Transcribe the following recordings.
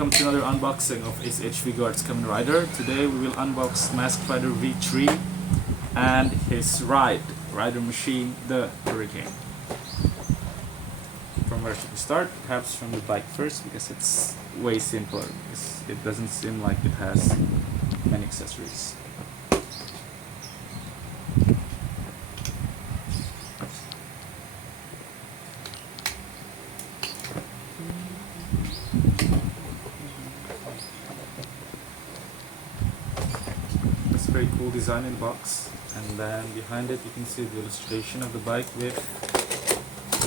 welcome to another unboxing of SHFiguarts Kamen Rider. Today we will unbox Masked Rider V3 and his rider machine, the Hurricane. From where should we start? Perhaps from the bike first, because it's way simpler. It doesn't seem like it has many accessories. Very cool design in the box, and then behind it you can see the illustration of the bike with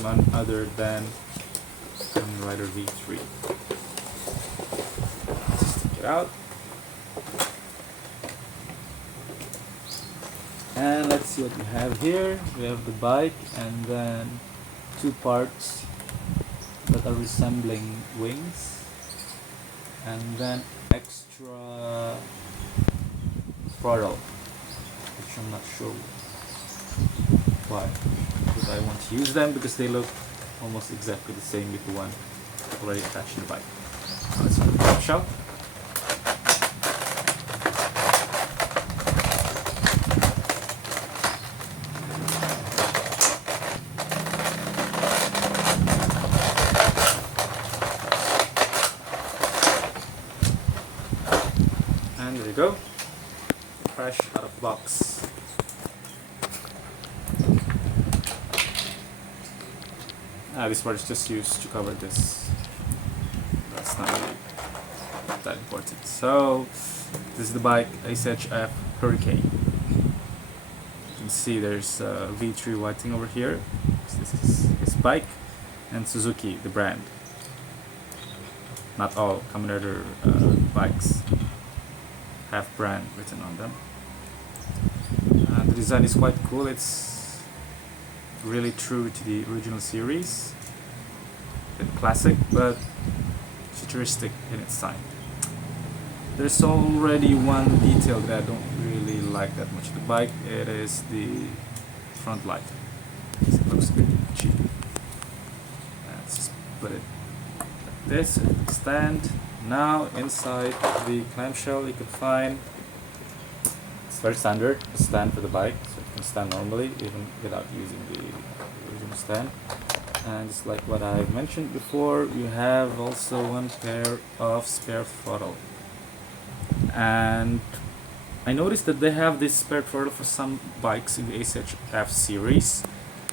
none other than Kamen Rider V3. Let's take it out and let's see what we have here. We have the bike and then two parts that are resembling wings, and then extra throttle, which I'm not sure why, but I want to use them because they look almost exactly the same with the one already attached to the bike. Now let's open the top shell. And there you go. Fresh out of box. This part is just used to cover this. That's not really that important. So this is the bike, SHF Hurricane. You can see there's V3 whiting over here. So this is his bike, and Suzuki, the brand. Not all Kamen Rider bikes have brand written on them. The design is quite cool. It's really true to the original series. A bit classic, but futuristic in its time. There's already one detail that I don't really like that much. The bike, it is the front light. It looks a bit cheap. Let's just put it like this, stand. Now inside the clamshell you can find, it's very standard, a stand for the bike, so you can stand normally even without using the original stand. And just like what I mentioned before, you have also one pair of spare throttle. And I noticed that they have this spare throttle for some bikes in the SHF series.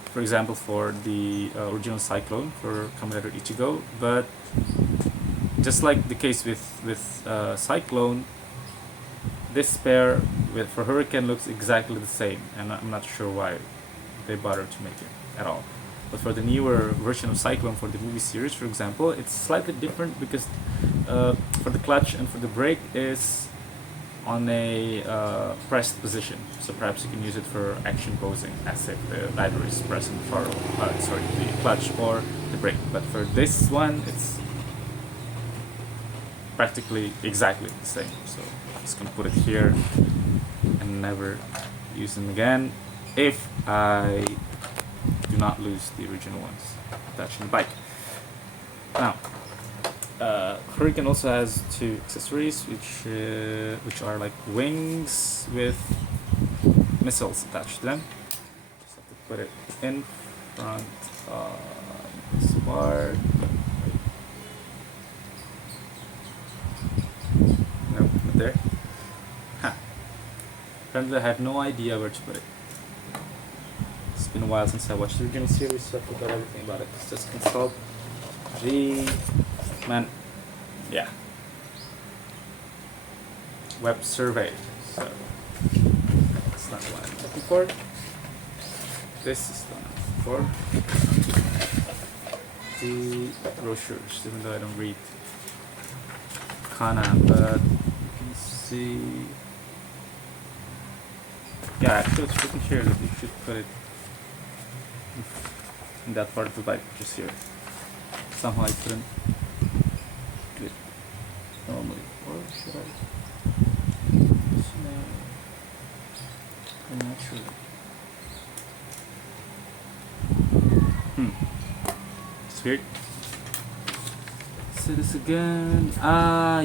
For example, for the original Cyclone for Kamen Rider Ichigo, but just like the case with Cyclone, this spare for Hurricane looks exactly the same, and I'm not sure why they bothered to make it at all. But for the newer version of Cyclone, for the movie series, for example, it's slightly different because for the clutch and for the brake is on a pressed position. So perhaps you can use it for action posing, as if the rider is pressing the throttle, the clutch or the brake. But for this one, it's practically exactly the same, so I'm just gonna put it here and never use them again if I do not lose the original ones attached to the bike. Now, Hurricane also has two accessories, which are like wings with missiles attached to them. Just have to put it in front of this part. There. Huh. Apparently I have no idea where to put it. It's been a while since I watched the original series, so I forgot everything about it. Let's just consult the web survey. So it's not the one I'm looking for. This is the one I'm looking for. The brochures, even though I don't read kana, but see, yeah, actually it's written here that you should put it in that part of the bike, which is here. Somehow I couldn't do it normally, or should I? I'm not sure. It's weird. So this Wings again.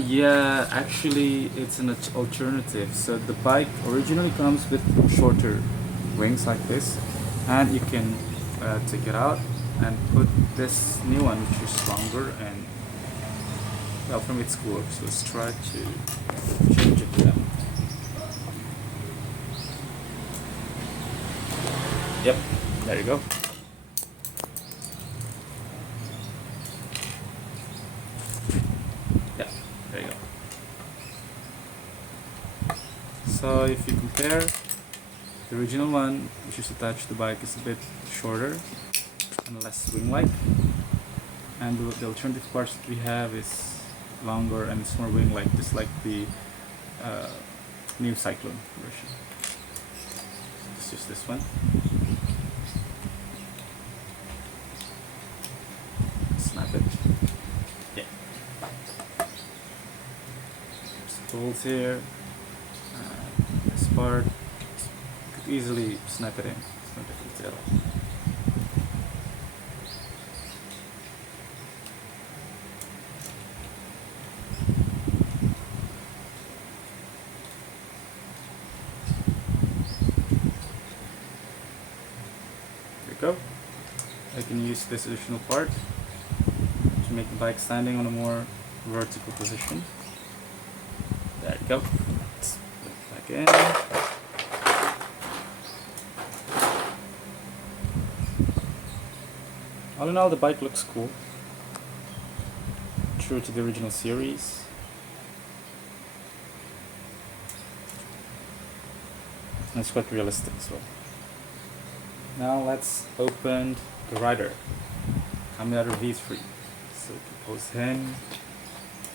Yeah, actually it's an alternative. So the bike originally comes with shorter wings like this, and you can take it out and put this new one which is longer, and well, from its cooler. So let's try to change it then. Yep, there you go. Yeah, there you go. So if you compare, the original one, which is attached to the bike, is a bit shorter and less wing-like, and the alternative parts that we have is longer and it's more wing-like, just like the new Cyclone version. It's just this one. Snap it. Yeah. There's holes here. This part, you could easily snap it in. It's no difficult at all. Go. I can use this additional part to make the bike standing on a more vertical position. There you go. Let's put it back in. All in all, the bike looks cool. True to the original series. And it's quite realistic as well. Now let's open the rider, Kamen V3. So we can pose him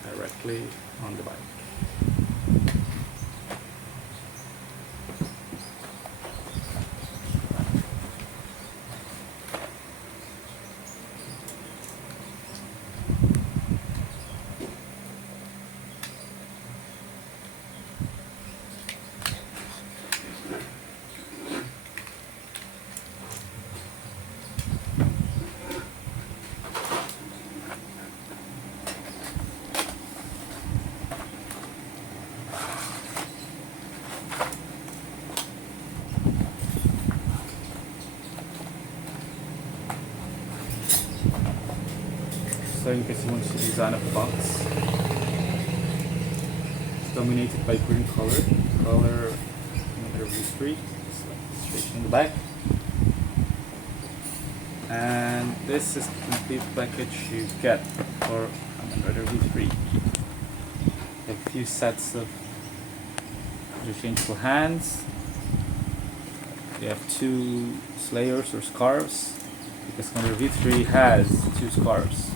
directly on the bike. So in case you want to design a box, it's dominated by green color V3, straight in the back. And this is the complete package you get for Kamen V3. You have a few sets of interchangeable hands. You have 2 slayers or scarves, because Kamen V3 has 2 scarves.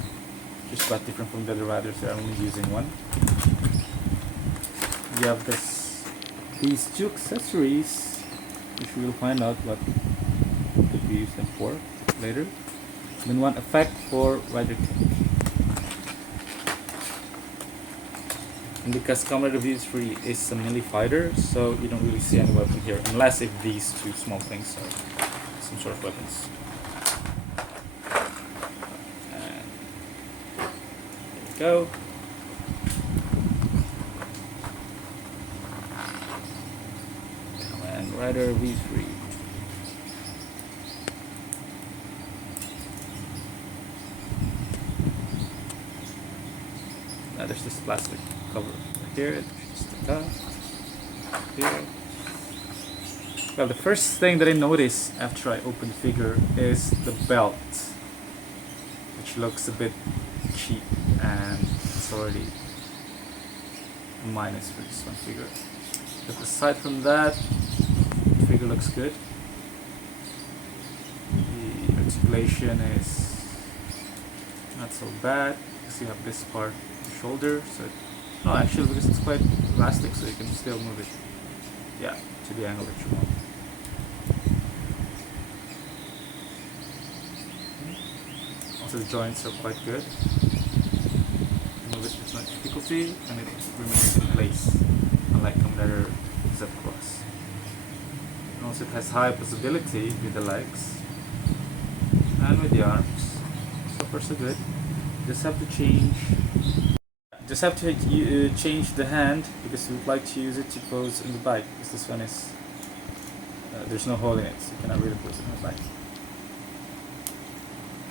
Just quite different from the other riders, they're only using one. You have these 2 accessories, which we will find out what could be used them for later. And then 1 effect for rider kick. And because Kamen V3 is a melee fighter, so you don't really see any weapon here, unless if these 2 small things are some sort of weapons. Go. Kamen Rider V3. Now there's this plastic cover right here. Just stick out here. Well, the first thing that I noticed after I opened the figure is the belt, which looks a bit cheap, and it's already a minus for this one figure. But aside from that, the figure looks good. The articulation is not so bad, because you have this part, the shoulder, so no, actually, because it's quite elastic, so you can still move it, yeah, to the angle that you want. Also, the joints are quite good. Move it with no difficulty, and it remains in place, unlike Kamen Z Cross. And also, it has high possibility with the legs and with the arms. So far, so good. just have to change. Just have to change the hand because we would like to use it to pose in the bike. Because this one is there's no hole in it, so you cannot really pose it in the bike.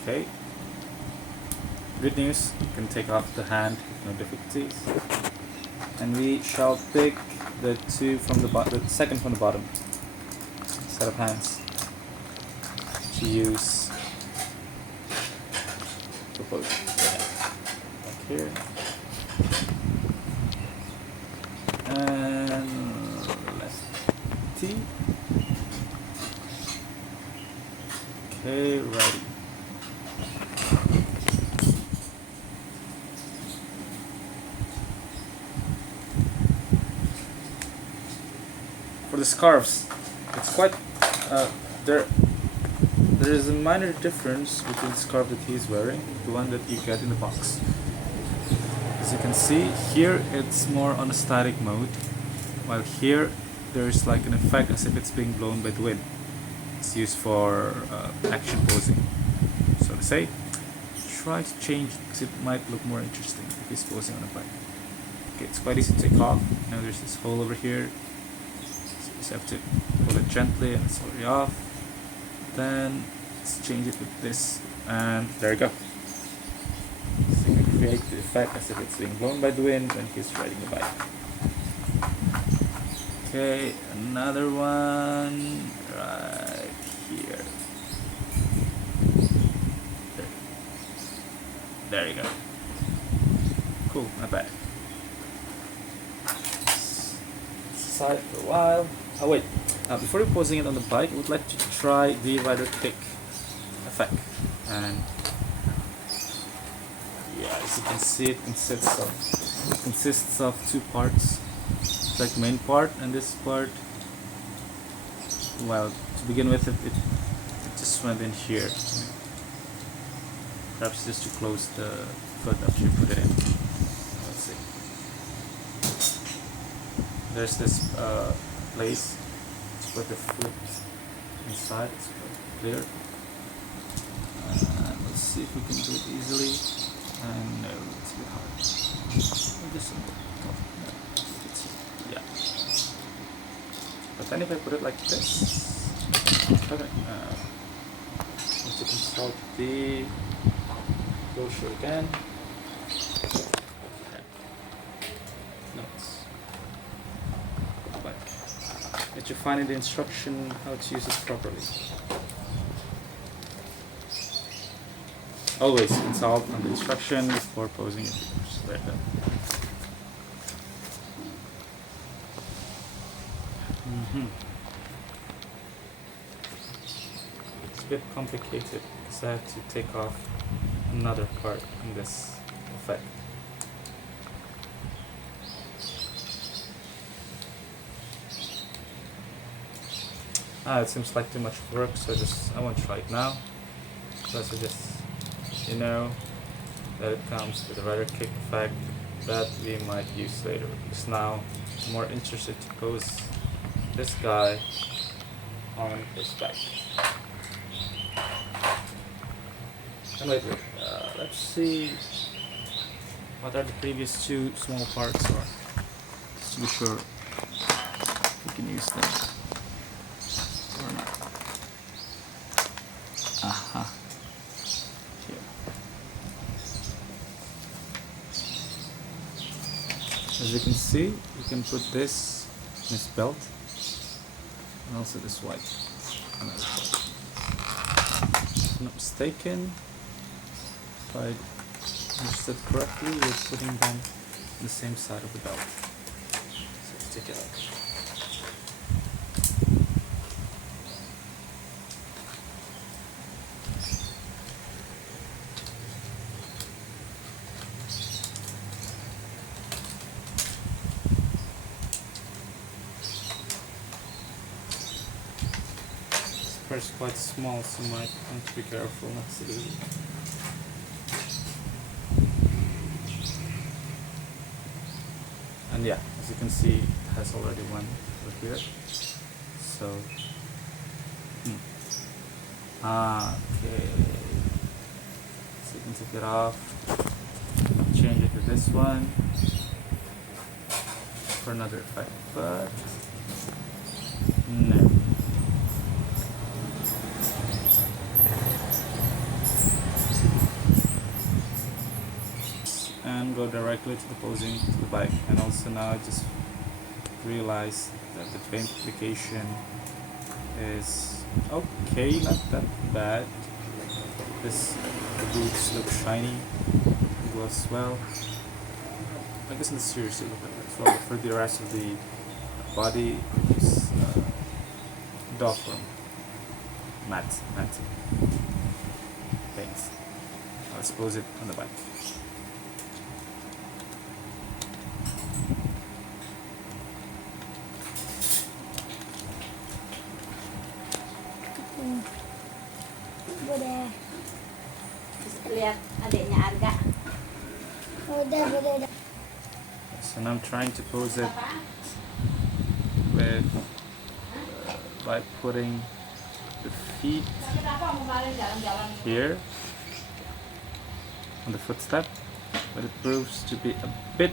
Okay. Good news, you can take off the hand with no difficulties. And we shall pick the two from the second from the bottom set of hands to use for posing. Back here. And left T. Okay, righty. For the scarves, it's quite there is a minor difference between the scarf that he's wearing, the one that you get in the box. As you can see, here it's more on a static mode, while here there's like an effect as if it's being blown by the wind. It's used for action posing, so to say. Try to change it because it might look more interesting if he's posing on a bike. Okay, it's quite easy to take off. Now there's this hole over here. Just have to pull it gently and it's already off. Then let's change it with this, and there you go. So you can create the effect as if it's being blown by the wind when he's riding the bike. Okay, another one right here. There you go. Cool, not bad. Side for a while. Oh wait, before you're posing it on the bike, I would like to try the rider kick effect. And yeah, as you can see, it consists of two parts. It's like main part and this part. Well, to begin with, it just went in here. Perhaps just to close the foot after you put it in. Let's see. There's this place to put the foot inside. It's quite clear. Let's see if we can do it easily. And no, it's a bit hard. Just yeah. But then if I put it like this, okay. Let's consult the brochure again. Okay. Notes. But let you find in the instruction how to use it properly. Always consult on the instruction before posing your figures. There you go. It's a bit complicated because I have to take off another part in this effect. It seems like too much work, so I won't try it now. So I suggest that it comes with a rider kick effect that we might use later. Because now I'm more interested to pose this guy on his back. And wait, let's see what are the previous two small parts are, just to be sure we can use them or not. Aha. Here. As you can see, you can put this in his belt and also this white. Another part. If I'm not mistaken, if I understood correctly, we're putting them on the same side of the belt. So let's take it out. This part is quite small, so you might want to be careful not to lose it. And yeah, as you can see, it has already one over here. So, okay. So and take it off, change it to this one for another effect, but no. And go directly to the posing to the bike. And also now I just realized that the paint application is okay, not that bad. The boots look shiny, gloss well. I guess in the series it looks like that. For the rest of the body, it's dark from matte paints. I'll pose it on the bike. Boleh. Lihat adiknya Arga. Udah. So now I'm trying to pose it with by putting the feet here on the footstep, but it proves to be a bit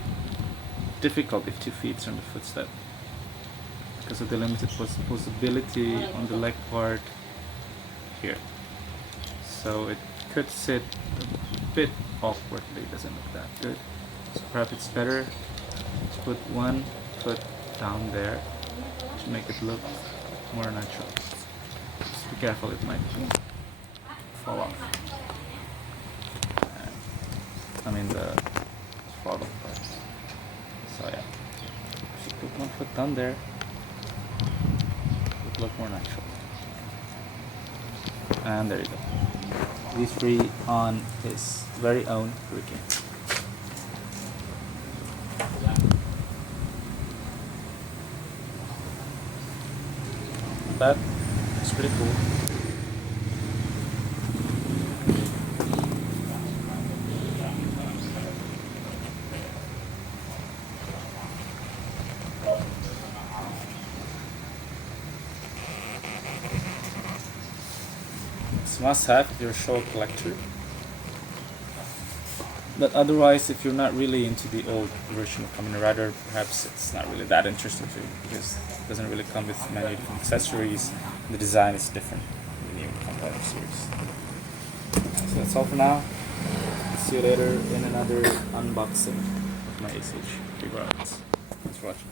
difficult if 2 feet are on the footstep because of the limited possibility on the leg part here. So it could sit a bit awkwardly, doesn't look that good. So perhaps it's better to put 1 foot down there to make it look more natural. Just be careful, it might fall off. I mean the fall off part. So yeah, if you put 1 foot down there, it would look more natural. And there you go. These free on his very own hurricane. That is pretty cool. It's must have if you're a show collector. But otherwise, if you're not really into the old version of Kamen Rider, perhaps it's not really that interesting to you because it doesn't really come with many different accessories. The design is different in the new competitive series. So that's all for now. See you later in another unboxing of my SHFiguarts. Thanks for watching.